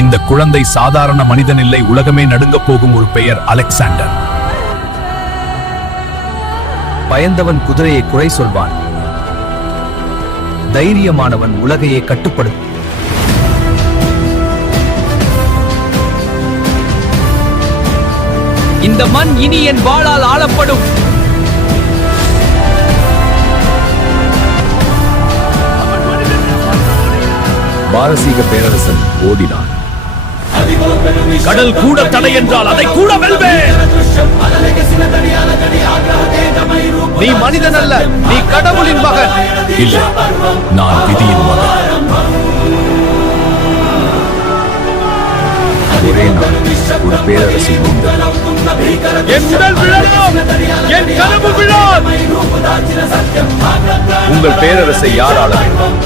இந்த குழந்தை சாதாரண மனிதன் இல்லை, உலகமே நடுங்கப் போகும் ஒரு பெயர் அலெக்சாண்டர். பயந்தவன் குதிரையை குறை சொல்வான், தைரியமானவன் உலகையே கட்டுப்படுத்தும். இந்த மண் இனி என் வாளால் ஆளப்படும். பாரசீக பேரரசன் ஓடினான். கடல் கூட தடை என்றால் அதை கூட வெல்வேன். நீ மனிதன் அல்ல, நீ கடவுளின் மகன். இல்லை, நான் விதியின் மகன். ஒரே நாள் ஒரு பேரரசு விழுந்தது. என் உடல் விழலாம், என் கனவு விழாம். உங்கள் பேரரசை யார் ஆள வேண்டும்?